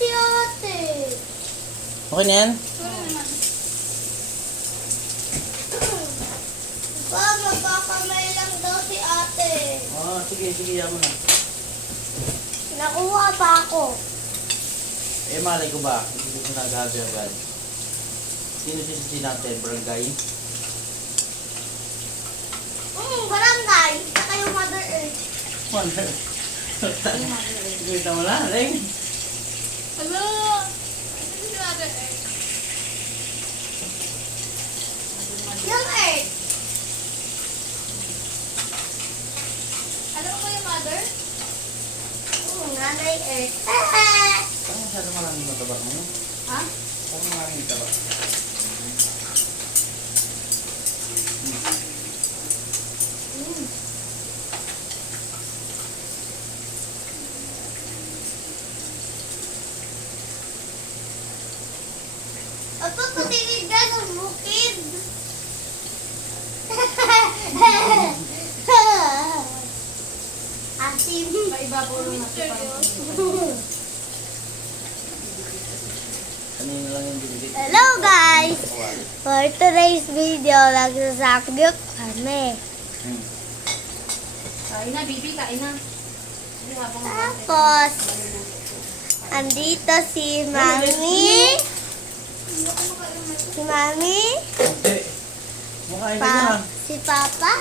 si ate. Okay na yan? Sorry naman. Pa, magkakamay lang daw si ate. Sige, yan mo na. Nakuha pa ako. Eh, malay ko ba? Hindi ko naghabi agad. Sino si natin? Barangay? Barangay. Saka yung Mother Earth. Wonder. Kita mo na, Ring. Hello! Ano si Mother Earth? Yung Earth. Alam mo ba yung Mother? Nanay Earth. Parang masyado maraming mataba mo. Ha? Parang maraming mataba. At papatingin ka ng bukid. Asim. Maibabaw lang natin Kanina lang yung binigay. Hello guys! For today's video, nagsasagyot kami. Kain na, baby. Kain na. Hindi habang Tapos, andito si Mami. Si Mami. Hindi. Mukha hindi Pa, na. si Papa.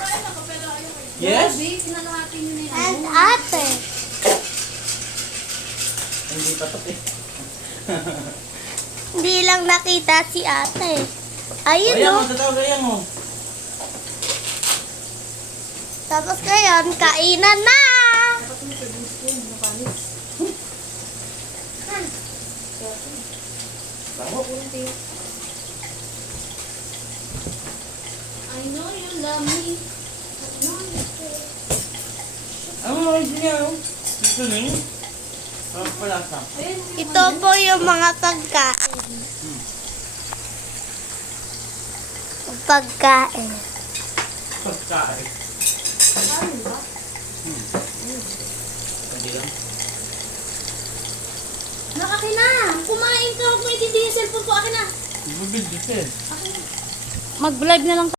Yes? Baby, pinalahati nyo na yan. And ate. Hindi pa to eh. Hindi lang nakita si ate. Ayan Ayun mo, o. tatawag ayan mo. Tapos ngayon, kainan na. Dapat mo serving spoon. Napanis. Tama. I know you love me. Ano mo hindi niya? Ito na yun. Parang palasa. Ayun. Ito po yung mga pagkain. Pagkain. Pagkain. Ano ba? Hindi lang. Akin na! Kumain ka! Huwag mo itindi yung cellphone ko. Akin na! Ibubid din. Mag-live na lang